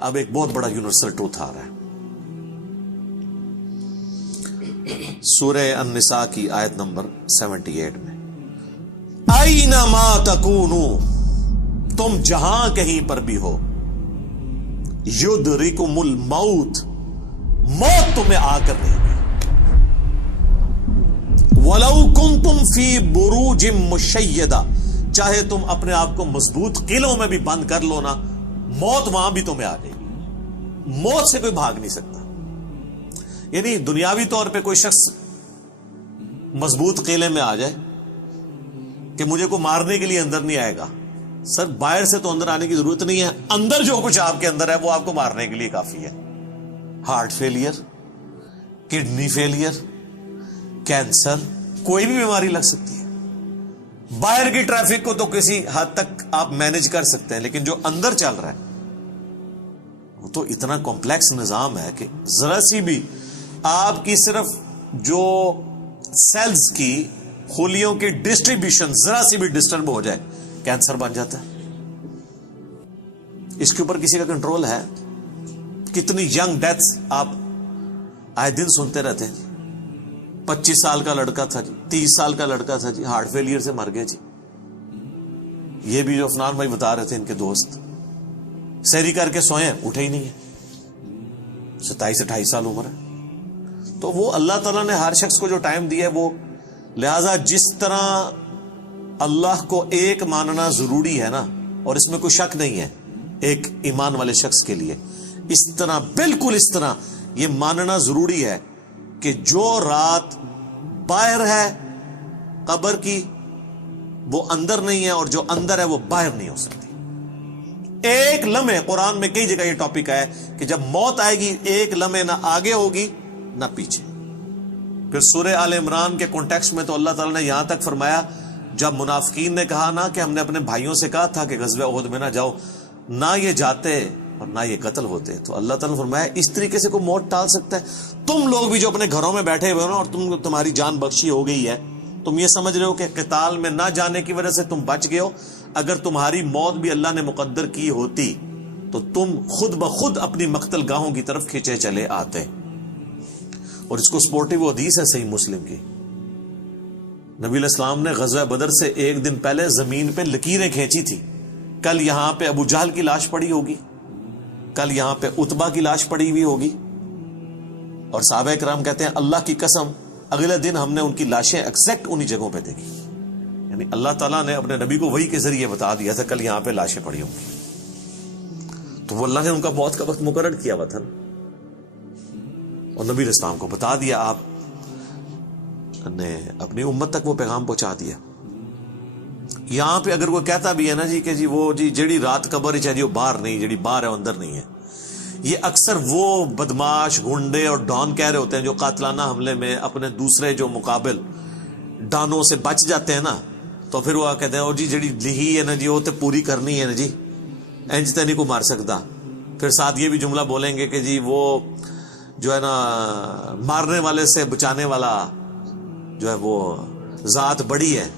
اب ایک بہت بڑا یونیورسل ٹروتھ آ رہا ہے. سورہ النساء کی آیت نمبر 78 میں، اینما تکونو، تم جہاں کہیں پر بھی ہو، یدرکم الموت، موت تمہیں آ کر رہے گی. وَلَوْ كُنْتُمْ فِي بُرُوجٍ مُشَيَّدَةٍ، چاہے تم اپنے آپ کو مضبوط قلعوں میں بھی بند کر لو نا، موت وہاں بھی تمہیں آ جائے گی. موت سے کوئی بھاگ نہیں سکتا. یعنی دنیاوی طور پہ کوئی شخص مضبوط قلعے میں آ جائے کہ مجھے کو مارنے کے لیے اندر نہیں آئے گا، سر باہر سے تو اندر آنے کی ضرورت نہیں ہے، اندر جو کچھ آپ کے اندر ہے وہ آپ کو مارنے کے لیے کافی ہے. Heart failure, kidney failure, cancer, کوئی بھی بیماری لگ سکتی ہے. باہر کی ٹریفک کو تو کسی حد تک آپ مینج کر سکتے ہیں، لیکن جو اندر چل رہا ہے وہ تو اتنا کمپلیکس نظام ہے کہ ذرا سی بھی آپ کی صرف جو سیلز کی خلیوں کی ڈسٹریبیوشن ذرا سی بھی ڈسٹرب ہو جائے کینسر بن جاتا ہے. اس کے اوپر کسی کا کنٹرول ہے؟ کتنی ینگ ڈیتھس آپ آئے دن سنتے رہتے ہیں. 25 سال کا لڑکا تھا جی، 30 سال کا لڑکا تھا جی، ہارٹ فیلئر سے مر گیا جی. یہ بھی جو عفنان بھائی بتا رہے تھے ان کے دوست، سیری کر کے سوئے اٹھے ہی نہیں ہے، 27-28 سال عمر ہے. تو وہ اللہ تعالیٰ نے ہر شخص کو جو ٹائم دیا ہے وہ، لہذا جس طرح اللہ کو ایک ماننا ضروری ہے نا، اور اس میں کوئی شک نہیں ہے ایک ایمان والے شخص کے لیے، اس طرح بالکل اس طرح یہ ماننا ضروری ہے کہ جو رات باہر ہے قبر کی وہ اندر نہیں ہے، اور جو اندر ہے وہ باہر نہیں ہو سکتی. ایک لمحے، قرآن میں کئی جگہ یہ ٹاپک ہے کہ جب موت آئے گی ایک لمحے نہ آگے ہوگی نہ پیچھے. پھر سورہ آل عمران کے کانٹیکسٹ میں تو اللہ تعالیٰ نے یہاں تک فرمایا، جب منافقین نے کہا نا کہ ہم نے اپنے بھائیوں سے کہا تھا کہ غزوہ احد میں نہ جاؤ، نہ یہ جاتے اور نہ یہ قتل ہوتے، تو اللہ تعالیٰ نے فرمایا اس طریقے سے کوئی موت ٹال سکتا ہے؟ تم لوگ بھی جو اپنے گھروں میں بیٹھے ہوئے ہو نا، اور تمہاری جان بخشی ہو گئی ہے، تم یہ سمجھ رہے ہو کہ قتال میں نہ جانے کی وجہ سے تم بچ گئے ہو. اگر تمہاری موت بھی اللہ نے مقدر کی ہوتی تو تم خود بخود اپنی مقتل گاہوں کی طرف کھینچے چلے آتے. اور اس کو سپورٹیو حدیث ہے صحیح مسلم کی، نبی علیہ السلام نے غزوہ بدر سے ایک دن پہلے زمین پہ لکیریں کھینچی تھی. کل یہاں پہ ابو جہل کی لاش پڑی ہوگی، کل یہاں پہ عتبہ کی لاش پڑی ہوئی ہوگی، اور صحابہ کرام کہتے ہیں اللہ کی قسم اگلے دن ہم نے ان کی لاشیں ایگزیکٹ انہی جگہوں پہ دیکھی. یعنی اللہ تعالیٰ نے اپنے نبی کو وحی کے ذریعے بتا دیا تھا کل یہاں پہ لاشیں پڑی ہوں گی. تو وہ اللہ نے ان کا موت کا وقت مقرر کیا ہوا تھا نا، اور نبی علیہ السلام کو بتا دیا، آپ نے اپنی امت تک وہ پیغام پہنچا دیا. یہاں پہ اگر کوئی کہتا بھی ہے نا جی کہ جی وہ جی جیڑی رات قبر ہی چاہیے وہ باہر نہیں، جیڑی باہر ہے وہ اندر نہیں ہے، یہ اکثر وہ بدماش گنڈے اور ڈان کہہ رہے ہوتے ہیں جو قاتلانہ حملے میں اپنے دوسرے جو مقابل ڈانوں سے بچ جاتے ہیں نا، تو پھر وہ کہتے ہیں اور جی جیڑی لہی ہے نا جی وہ تے پوری کرنی ہے نا جی، انج تے نہیں کو مار سکتا. پھر ساتھ یہ بھی جملہ بولیں گے کہ جی وہ جو ہے نا مارنے والے سے بچانے والا جو ہے وہ ذات بڑی ہے.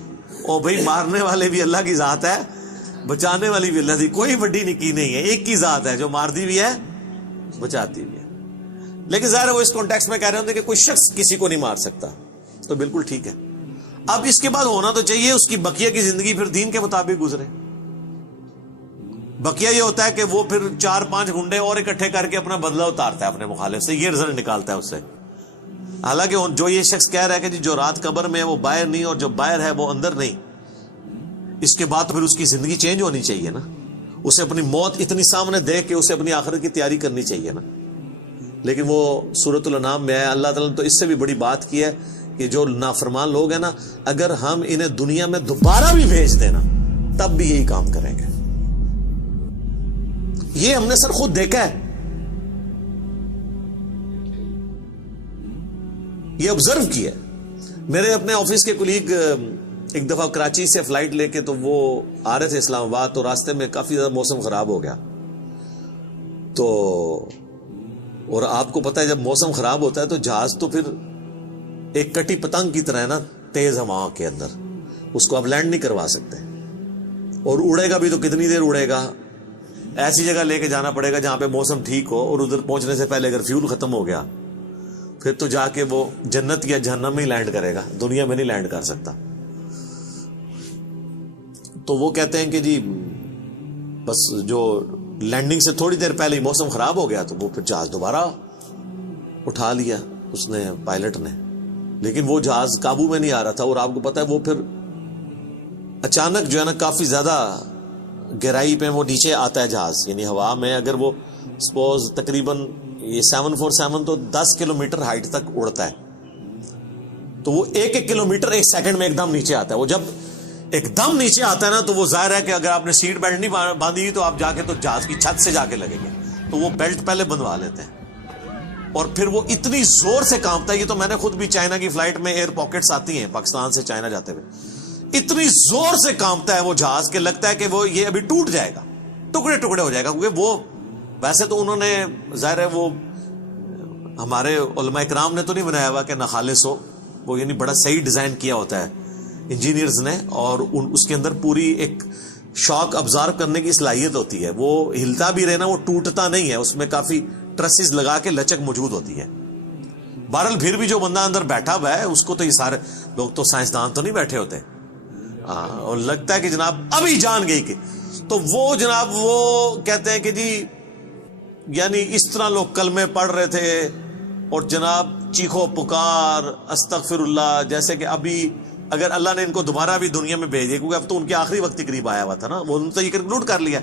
او بھائی مارنے والے بھی اللہ کی ذات ہے، بچانے والی بھی اللہ کی، کوئی بڑی نکی نہیں ہے، ایک کی ذات ہے جو مارتی بھی ہے بچاتی بھی ہے. لیکن ظاہر ہے وہ اس کانٹیکسٹ میں کہہ رہے ہوتے کہ کوئی شخص کسی کو نہیں مار سکتا، تو بالکل ٹھیک ہے. اب اس کے بعد ہونا تو چاہیے اس کی بقیہ کی زندگی پھر دین کے مطابق گزرے. بقیہ یہ ہوتا ہے کہ وہ پھر 4-5 گنڈے اور اکٹھے کر کے اپنا بدلہ اتارتا ہے اپنے مخالف سے، یہ رزلٹ نکالتا ہے اس سے. حالانکہ جو یہ شخص کہہ رہا ہے کہ جی جو رات قبر میں ہے وہ باہر نہیں اور جو باہر ہے وہ اندر نہیں، اس کے بعد پھر اس کی زندگی چینج ہونی چاہیے نا، اسے اپنی موت اتنی سامنے دیکھ کے اسے اپنی آخرت کی تیاری کرنی چاہیے نا. لیکن وہ سورۃ الانعام میں ہے، اللہ تعالیٰ نے تو اس سے بھی بڑی بات کی ہے کہ جو نافرمان لوگ ہیں نا، اگر ہم انہیں دنیا میں دوبارہ بھی بھیج دینا تب بھی یہی کام کریں گے. یہ ہم نے سر خود دیکھا ہے، یہ آبزرو کیا ہے. میرے اپنے آفس کے کولیگ ایک دفعہ کراچی سے فلائٹ لے کے تو وہ آ رہے تھے اسلام آباد، تو راستے میں کافی زیادہ موسم خراب ہو گیا. تو اور آپ کو پتہ ہے جب موسم خراب ہوتا ہے تو جہاز تو پھر ایک کٹی پتنگ کی طرح ہے نا، تیز ہوا کے اندر اس کو آپ لینڈ نہیں کروا سکتے، اور اڑے گا بھی تو کتنی دیر اڑے گا، ایسی جگہ لے کے جانا پڑے گا جہاں پہ موسم ٹھیک ہو, اور ادھر پہنچنے سے پہلے اگر فیول ختم ہو گیا پھر تو جا کے وہ جنت یا جہنم میں ہی لینڈ کرے گا, دنیا میں نہیں لینڈ کر سکتا. تو وہ کہتے ہیں کہ جی بس جو لینڈنگ سے تھوڑی دیر پہلے ہی موسم خراب ہو گیا تو وہ پھر جہاز دوبارہ اٹھا لیا اس نے, پائلٹ نے, لیکن وہ جہاز قابو میں نہیں آ رہا تھا. اور آپ کو پتا ہے وہ پھر اچانک جو ہے نا کافی زیادہ گہرائی پہ وہ نیچے آتا ہے جہاز, یعنی ہوا میں اگر وہ سپوز تقریباً یہ 747 تو 10 کلومیٹر ہائٹ تک اڑتا ہے, تو وہ ایک کلومیٹر 1 سیکنڈ میں ایک دم نیچے آتا ہے. وہ جب ایک دم نیچے آتا ہے نا تو وہ ظاہر ہے کہ اگر آپ نے سیٹ بیلٹ نہیں باندھی ہوئی تو آپ جا کے تو جہاز کی چھت سے جا کے لگیں گے, تو وہ بیلٹ پہلے بندھوا لیتے ہیں. اور پھر وہ اتنی زور سے کانپتا ہے, یہ تو میں نے خود بھی چائنا کی فلائٹ میں ایئر پاکٹس آتی ہیں پاکستان سے چائنا جاتے ہوئے, اتنی زور سے کانپتا ہے وہ جہاز کہ لگتا ہے کہ وہ یہ ابھی ٹوٹ جائے گا, ٹکڑے ٹکڑے ہو جائے گا. کیونکہ وہ ویسے تو انہوں نے ظاہر ہے وہ ہمارے علماء کرام نے تو نہیں بنایا ہوا کہ ناخالص ہو, وہ یعنی بڑا صحیح ڈیزائن کیا ہوتا ہے انجینئرز نے, اور اس کے اندر پوری ایک شاک ابزارو کرنے کی صلاحیت ہوتی ہے. وہ ہلتا بھی رہنا, وہ ٹوٹتا نہیں ہے, اس میں کافی ٹرسز لگا کے لچک موجود ہوتی ہے. بہرحال پھر بھی جو بندہ اندر بیٹھا ہوا ہے اس کو تو یہ سارے لوگ تو سائنسدان تو نہیں بیٹھے ہوتے, اور لگتا ہے کہ جناب ابھی جان گئی کہ, تو وہ جناب وہ کہتے ہیں کہ جی یعنی اس طرح لوگ کلمے پڑھ رہے تھے اور جناب چیخو پکار استغفر اللہ, جیسے کہ ابھی اگر اللہ نے ان کو دوبارہ بھی دنیا میں بھیج دیا, کیونکہ اب تو ان کے آخری وقت کے قریب آیا ہوا تھا نا, وہ تو یہ کنکلوڈ کر لیا,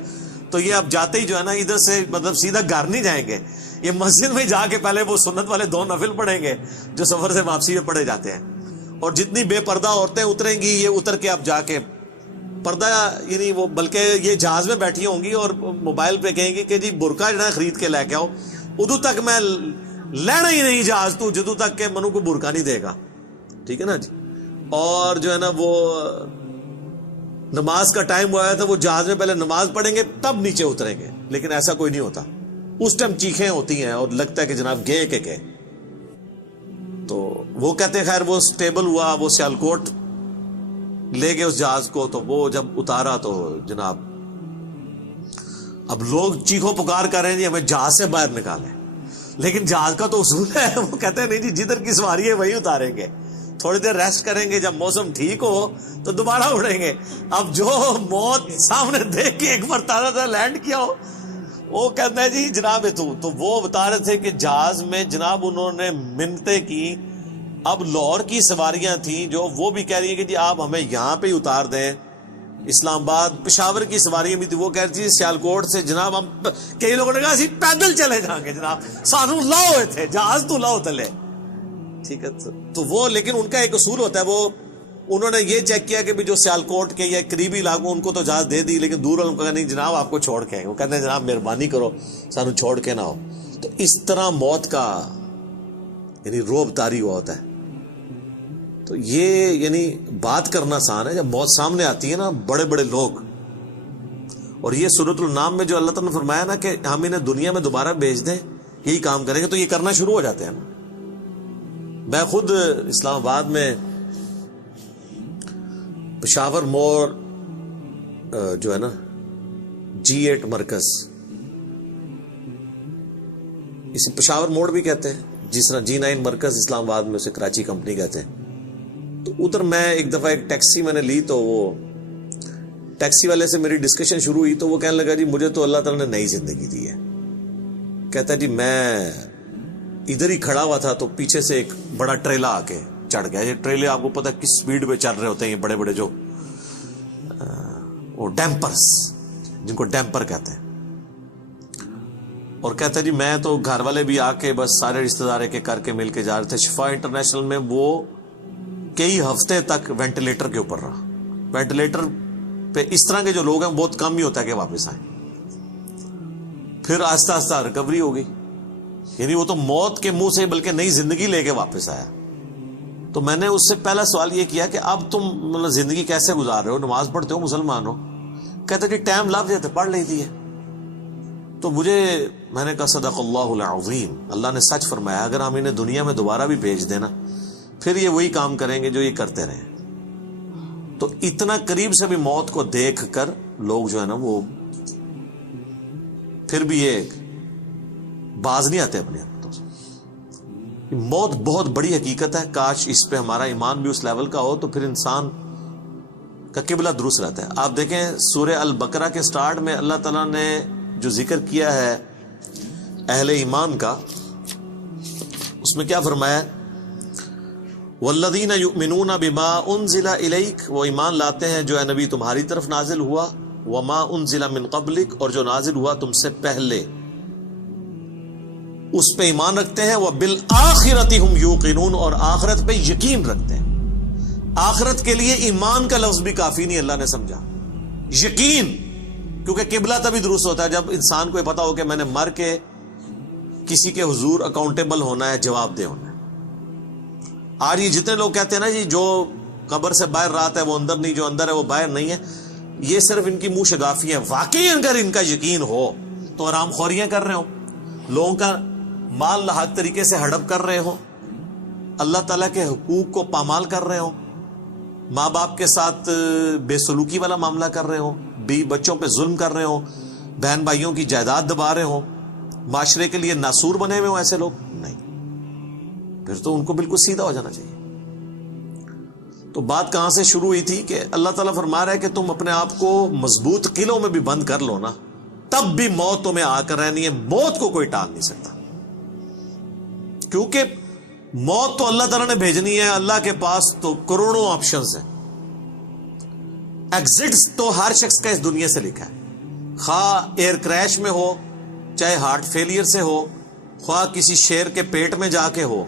تو یہ اب جاتے ہی جو ہے نا ادھر سے مطلب سیدھا گھر نہیں جائیں گے, یہ مسجد میں جا کے پہلے وہ سنت والے 2 نفل پڑھیں گے جو سفر سے واپسی میں پڑھے جاتے ہیں. اور جتنی بے پردہ عورتیں اتریں گی یہ اتر کے اب جا کے پردہ, یعنی وہ بلکہ یہ جہاز میں بیٹھی ہوں گی اور موبائل پہ کہیں گی کہ جی برقع جو ہے خرید کے لے کے آؤ, ادو تک میں لینا ہی نہیں جہاز تو جدو تک کہ منو کو برقع نہیں دے گا, ٹھیک ہے نا جی. اور جو ہے نا وہ نماز کا ٹائم ہوا تھا, وہ جہاز میں پہلے نماز پڑھیں گے تب نیچے اتریں گے, لیکن ایسا کوئی نہیں ہوتا. اس ٹائم چیخیں ہوتی ہیں اور لگتا ہے کہ جناب گئے کہ گئے. تو وہ کہتے ہیں خیر وہ سٹیبل ہوا, وہ سیالکوٹ لے گئے اس جہاز کو, تو وہ جب اتارا تو جناب اب لوگ چیخو پکار کر رہے ہیں جی ہمیں جہاز سے باہر نکالیں, لیکن جہاز کا تو اصول ہے, وہ کہتے ہیں نہیں جی جدھر کی سواری ہے وہی اتاریں گے, تھوڑی دیر ریسٹ کریں گے, جب موسم ٹھیک ہو تو دوبارہ اڑیں گے. اب جو موت سامنے دیکھ کے ایک بار تازہ لینڈ کیا ہو, وہ کہتا ہے جی جناب تو وہ بتا رہے تھے کہ جہاز میں جناب انہوں نے منتیں کی. اب لاہور کی سواریاں تھیں جو وہ بھی کہہ رہی ہیں کہ جی آپ ہمیں یہاں پہ ہی اتار دیں, اسلام آباد پشاور کی سواریاں بھی تھی, وہ کہہ رہی تھی سیالکوٹ سے جناب ہم, کئی لوگوں نے کہا اسی پیدل چلے جائیں گے جناب, سانو لاؤ ہوئے تھے جہاز تو لاؤ تلے, ٹھیک ہے. تو وہ لیکن ان کا ایک اصول ہوتا ہے, وہ انہوں نے یہ چیک کیا کہ بھی جو سیالکوٹ کے یا قریبی علاقوں ان کو تو اجازت دے دی, لیکن دور والوں کو کہا نہیں جناب آپ کو چھوڑ کے آئیں. وہ کہتے ہیں جناب مہربانی کرو سانو چھوڑ کے نہ ہو. تو اس طرح موت کا یعنی روب طاری ہوا ہوتا ہے. تو یہ یعنی بات کرنا آسان ہے, جب موت سامنے آتی ہے نا بڑے بڑے لوگ, اور یہ سورۃ النام میں جو اللہ تعالیٰ نے فرمایا نا کہ ہم انہیں دنیا میں دوبارہ بھیج دیں یہی کام کریں گے, تو یہ کرنا شروع ہو جاتے ہیں نا. میں خود اسلام آباد میں پشاور موڑ جو ہے نا G8 مرکز, اسے پشاور موڑ بھی کہتے ہیں, جس طرح G9 مرکز اسلام آباد میں اسے کراچی کمپنی کہتے ہیں. تو ادھر میں ایک دفعہ ایک ٹیکسی میں نے لی, تو وہ ٹیکسی والے سے میری ڈسکشن شروع ہوئی, تو وہ کہنے لگا جی مجھے تو اللہ تعالیٰ نے نئی زندگی دی ہے. کہتا ہے جی میں ادھر ہی کھڑا ہوا تھا تو پیچھے سے ایک بڑا ٹریلا آ کے چڑھ گیا. یہ ٹریلے آپ کو پتا کس سپیڈ پہ چل رہے ہوتے ہیں, یہ بڑے بڑے جو وہ ڈیمپرز جن کو ڈیمپر کہتے ہیں. اور کہتا ہے جی میں تو گھر والے بھی آ کے بس سارے رشتہ دار ایک کر کے مل کے جا رہے تھے. شفا انٹرنیشنل میں وہ کئی ہفتے تک وینٹیلیٹر کے اوپر رہا. وینٹیلیٹر پہ اس طرح کے جو لوگ ہیں بہت کم ہی ہوتا ہے کہ واپس آئیں. پھر آہستہ آہستہ ریکوری ہو گئی, یعنی وہ تو موت کے منہ سے بلکہ نئی زندگی لے کے واپس آیا. تو میں نے اس سے پہلا سوال یہ کیا کہ اب تم مطلب زندگی کیسے گزار رہے ہو, نماز پڑھتے ہو, مسلمان ہو؟ کہتے جی ٹائم لگ جاتے پڑھ لیتی ہے. تو میں نے کہا صدق اللہ العظیم, اللہ نے سچ فرمایا, اگر ہم انہیں دنیا میں دوبارہ بھی بھیج دینا پھر یہ وہی کام کریں گے جو یہ کرتے رہے. تو اتنا قریب سے بھی موت کو دیکھ کر لوگ جو ہے نا وہ پھر بھی یہ باز نہیں آتے اپنے حرکتوں سے. موت بہت بڑی حقیقت ہے. کاش اس پہ ہمارا ایمان بھی اس لیول کا ہو تو پھر انسان کا قبلہ درست رہتا ہے. آپ دیکھیں سورہ البقرہ کے سٹارٹ میں اللہ تعالیٰ نے جو ذکر کیا ہے اہل ایمان کا, اس میں کیا فرمایا؟ والذین یؤمنون بما انزل الیک, وہ ایمان لاتے ہیں جو اے نبی تمہاری طرف نازل ہوا, وما انزل من قبلک, اور جو نازل ہوا تم سے پہلے, اس پہ ایمان رکھتے ہیں. وبالآخرۃ ہم یوقنون, اور آخرت پہ یقین رکھتے ہیں. آخرت کے لیے ایمان کا لفظ بھی کافی نہیں, اللہ نے سمجھا یقین, کیونکہ قبلہ تبھی درست ہوتا ہے جب انسان کو یہ پتا ہو کہ میں نے مر کے کسی کے حضور اکاؤنٹیبل ہونا ہے, جواب دہ ہونا ہے. آج یہ جتنے لوگ کہتے ہیں نا جی جو قبر سے باہر رات ہے وہ اندر نہیں, جو اندر ہے وہ باہر نہیں ہے, یہ صرف ان کی منہ شگافی ہے. واقعی اگر ان کا یقین ہو تو آرام خوریاں کر رہے ہوں, لوگوں کا مال لاحق طریقے سے ہڑپ کر رہے ہوں, اللہ تعالیٰ کے حقوق کو پامال کر رہے ہوں, ماں باپ کے ساتھ بے سلوکی والا معاملہ کر رہے ہوں, بچوں پہ ظلم کر رہے ہوں, بہن بھائیوں کی جائیداد دبا رہے ہوں, معاشرے کے لیے ناسور بنے ہوئے ہوں, ایسے لوگ نہیں, پھر تو ان کو بالکل سیدھا ہو جانا چاہیے. تو بات کہاں سے شروع ہوئی تھی کہ اللہ تعالیٰ فرما رہا ہے کہ تم اپنے آپ کو مضبوط قلعوں میں بھی بند کر لو نا, تب بھی موت تمہیں آ کر رہنی ہے. موت کو کوئی ٹال نہیں سکتا, کیونکہ موت تو اللہ تعالیٰ نے بھیجنی ہے. اللہ کے پاس تو کروڑوں آپشنز ہیں. ایگزٹس تو ہر شخص کا اس دنیا سے لکھا ہے, خواہ ایئر کریش میں ہو, چاہے ہارٹ فیلئر سے ہو, خواہ کسی شیر کے پیٹ میں جا کے ہو,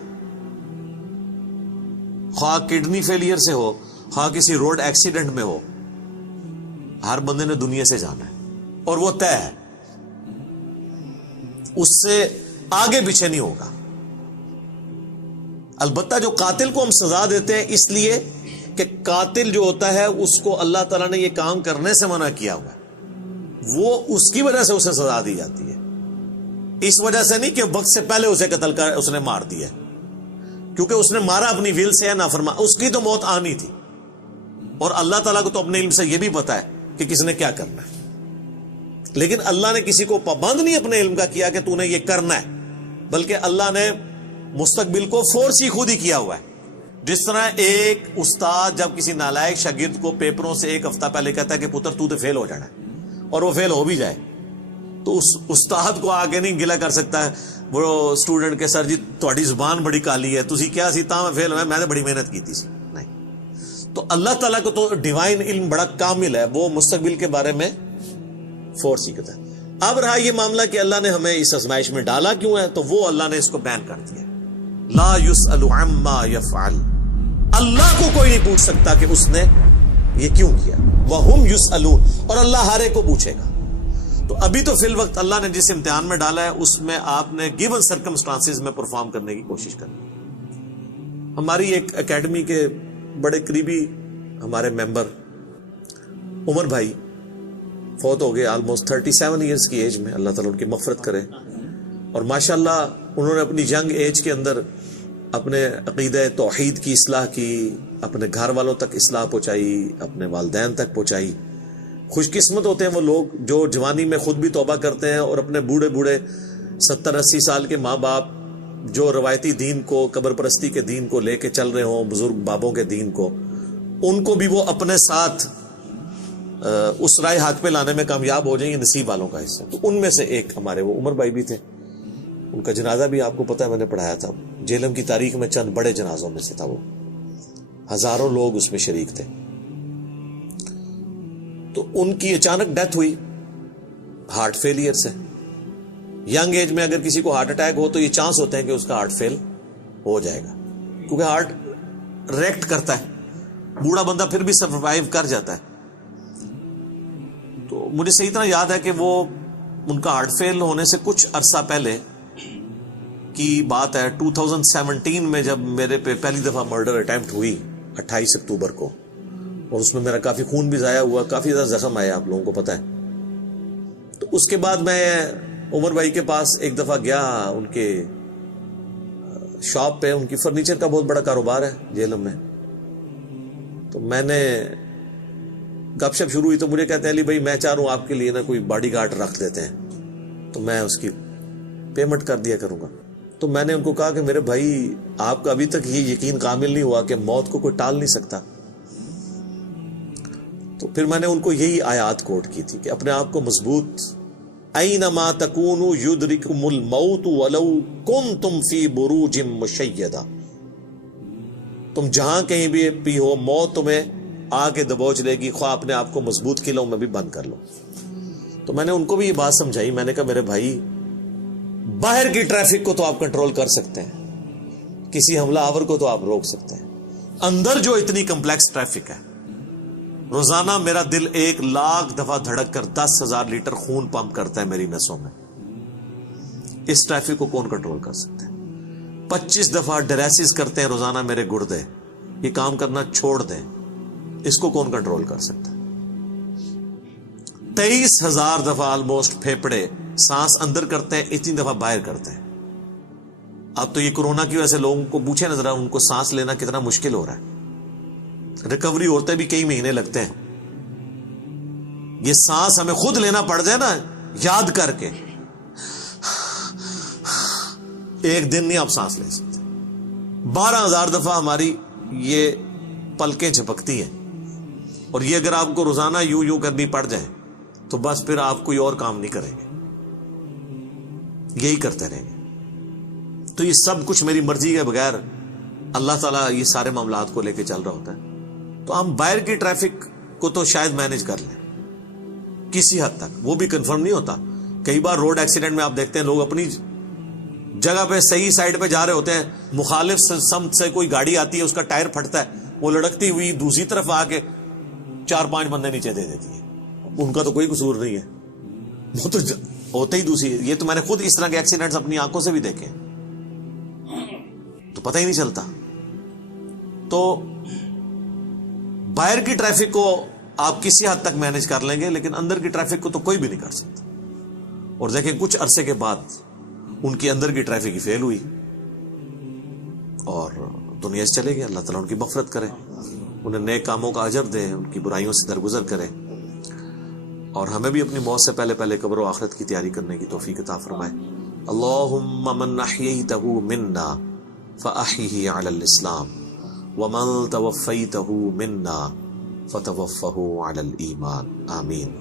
خواہ کڈنی فیلئر سے ہو, خواہ کسی روڈ ایکسیڈنٹ میں ہو, ہر بندے نے دنیا سے جانا ہے اور وہ طے ہے, اس سے آگے پیچھے نہیں ہوگا. البتہ جو قاتل کو ہم سزا دیتے ہیں اس لیے کہ قاتل جو ہوتا ہے اس کو اللہ تعالیٰ نے یہ کام کرنے سے منع کیا ہوا ہے, وہ اس کی وجہ سے اسے سزا دی جاتی ہے. اس وجہ سے نہیں کہ وقت سے پہلے اسے قتل کر اس نے مار دیا, کیونکہ اس نے مارا اپنی ویل سے ہے, نافرمان, اس کی تو موت آنی تھی. اور اللہ تعالیٰ کو تو اپنے علم سے یہ بھی پتا ہے کہ کس نے کیا کرنا ہے, لیکن اللہ نے کسی کو پابند نہیں اپنے علم کا کیا کہ تو نے یہ کرنا ہے, بلکہ اللہ نے مستقبل کو فورس ہی خود ہی کیا ہوا ہے. جس طرح ایک استاد جب کسی نالائق شاگرد کو پیپروں سے ایک ہفتہ پہلے کہتا ہے کہ پتر تو فیل ہو جانا ہے, اور وہ فیل ہو بھی جائے, تو اس استاد کو آگے نہیں گلا کر سکتا ہے وہ اسٹوڈنٹ کے, سر جی تھوڑی زبان بڑی کالی ہے, تسی کیا سی تا میں فیل ہوئے, میں نے بڑی محنت کی تھی. نہیں, تو اللہ تعالیٰ کو تو ڈیوائن علم بڑا کامل ہے, وہ مستقبل کے بارے میں فورس ہی کرتا ہے. اب رہا یہ معاملہ کہ اللہ نے ہمیں اس آزمائش میں ڈالا کیوں ہے, تو وہ اللہ نے اس کو بیان کر دیا. لا یسأل عما یفعل, اللہ کو کوئی نہیں پوچھ سکتا کہ اس نے یہ کیوں کیا. وہم یسألون, اور اللہ ہر ایک کو پوچھے گا. تو ابھی تو فی الوقت اللہ نے جس امتحان میں ڈالا ہے اس میں آپ نے گیون سرکمسٹانسز میں پرفارم کرنے کی کوشش کرنی. ہماری ایک اکیڈمی کے بڑے قریبی ہمارے ممبر عمر بھائی فوت ہو گئے, آلموسٹ 37 ایئرز کی ایج میں, اللہ تعالیٰ ان کی مغفرت کرے. اور ماشاءاللہ انہوں نے اپنی ینگ ایج کے اندر اپنے عقیدہ توحید کی اصلاح کی, اپنے گھر والوں تک اصلاح پہنچائی, اپنے والدین تک پہنچائی. خوش قسمت ہوتے ہیں وہ لوگ جو جوانی میں خود بھی توبہ کرتے ہیں اور اپنے بوڑھے بوڑھے 70-80 سال کے ماں باپ جو روایتی دین کو, قبر پرستی کے دین کو لے کے چل رہے ہوں, بزرگ بابوں کے دین کو, ان کو بھی وہ اپنے ساتھ اس رائے حق پہ لانے میں کامیاب ہو جائیں, یہ نصیب والوں کا حصہ. تو ان میں سے ایک ہمارے وہ عمر بھائی بھی تھے, ان کا جنازہ بھی آپ کو پتہ ہے میں نے پڑھایا تھا. جیلم کی تاریخ میں چند بڑے جنازوں میں سے تھا, وہ ہزاروں لوگ اس میں شریک تھے. تو ان کی اچانک ڈیتھ ہوئی ہارٹ فیلئر سے. ینگ ایج میں اگر کسی کو ہارٹ اٹیک ہو تو یہ چانس ہوتے ہیں کہ اس کا ہارٹ فیل ہو جائے گا, کیونکہ ہارٹ ریئیکٹ کرتا ہے. بوڑھا بندہ پھر بھی سروائیو کر جاتا ہے. تو مجھے صحیح طرح یاد ہے کہ وہ ان کا ہارٹ فیل ہونے سے کچھ عرصہ پہلے کی بات ہے, 2017 میں جب میرے پہ پہلی دفعہ مرڈر اٹیمپٹ ہوئی 28 اکتوبر کو, اور اس میں میرا کافی خون بھی ضائع ہوا, کافی زیادہ زخم آیا, آپ لوگوں کو پتہ ہے. تو اس کے بعد میں عمر بھائی کے پاس ایک دفعہ گیا, ان کے شاپ پہ, ان کی فرنیچر کا بہت بڑا کاروبار ہے جیلم میں. تو میں نے گپ شپ شروع ہوئی تو مجھے کہتے ہیں علی بھائی میں چاہ رہا ہوں آپ کے لیے نا کوئی باڈی گارڈ رکھ دیتے ہیں. تو میں اس کی پیمنٹ کر دیا کروں گا. تو میں نے ان کو کہا کہ میرے بھائی آپ کا ابھی تک یہ یقین کامل نہیں ہوا کہ موت کو کوئی ٹال نہیں سکتا. تو پھر میں نے ان کو یہی آیات کوٹ کی تھی کہ اپنے آپ کو مضبوط، اینما تکونوا یدرککم الموت ولو کنتم فی بروج مشیدہ، تم جہاں کہیں بھی ہو موت تمہیں آ کے دبوچ لے گی، خواہ اپنے آپ کو مضبوط قلعوں میں بھی بند کر لو. تو میں نے ان کو بھی یہ بات سمجھائی. میں نے کہا میرے بھائی باہر کی ٹریفک کو تو آپ کنٹرول کر سکتے ہیں، کسی حملہ آور کو تو آپ روک سکتے ہیں، اندر جو اتنی کمپلیکس ٹریفک ہے، روزانہ میرا دل 1,00,000 دفعہ دھڑک کر 10,000 لیٹر خون پمپ کرتا ہے میری نسوں میں، اس ٹریفک کو کون کنٹرول کر سکتے ہیں؟ 25 دفعہ ڈائلیسس کرتے ہیں روزانہ میرے گردے، یہ کام کرنا چھوڑ دیں، اس کو کون کنٹرول کر سکتا ہے؟ 23,000 دفعہ آلموسٹ پھیپڑے سانس اندر کرتے ہیں، اتنی دفعہ باہر کرتے ہیں. اب تو یہ کورونا کی وجہ سے لوگوں کو پوچھے نظر ان کو سانس لینا کتنا مشکل ہو رہا ہے، ریکوری ہوتے بھی کئی مہینے لگتے ہیں. یہ سانس ہمیں خود لینا پڑ جائے نا یاد کر کے، ایک دن نہیں آپ سانس لے سکتے. 12,000 دفعہ ہماری یہ پلکیں جھپکتی ہیں، اور یہ اگر آپ کو روزانہ یوں کرنی پڑ جائے تو بس پھر آپ کوئی اور کام نہیں کریں گے، یہی کرتے رہیں گے. تو یہ سب کچھ میری مرضی کے بغیر اللہ تعالیٰ یہ سارے معاملات کو لے کے چل رہا ہوتا ہے. تو ہم باہر کی ٹریفک کو تو شاید مینج کر لیں کسی حد تک، وہ بھی کنفرم نہیں ہوتا. کئی بار روڈ ایکسیڈنٹ میں آپ دیکھتے ہیں لوگ اپنی جگہ پہ صحیح سائڈ پہ جا رہے ہوتے ہیں، مخالف سمت سے کوئی گاڑی آتی ہے، اس کا ٹائر پھٹتا ہے، وہ لڑکتی ہوئی دوسری طرف آ کے 4-5 بندے نیچے دے دیتی ہے. ان کا تو کوئی قصور نہیں ہے، وہ تو ہوتے ہی دوسری. یہ تو میں نے خود اس طرح کے ایکسیڈنٹس اپنی آنکھوں سے بھی دیکھے، تو پتہ ہی نہیں چلتا. تو باہر کی ٹریفک کو آپ کسی حد تک مینج کر لیں گے، لیکن اندر کی ٹریفک کو تو کوئی بھی نہیں کر سکتا. اور دیکھیں کچھ عرصے کے بعد ان کی اندر کی ٹریفک ہی فیل ہوئی اور دنیا سے چلے گئے. اللہ تعالیٰ ان کی مغفرت کرے، انہیں نیک کاموں کا اجر دے، ان کی برائیوں سے درگزر کرے، اور ہمیں بھی اپنی موت سے پہلے قبر و آخرت کی تیاری کرنے کی توفیق عطا فرمائے. اللہم من احییتہ منا فاحیہ علی الاسلام ومن توفیتہ منا فتوفہ علی الایمان. آمین.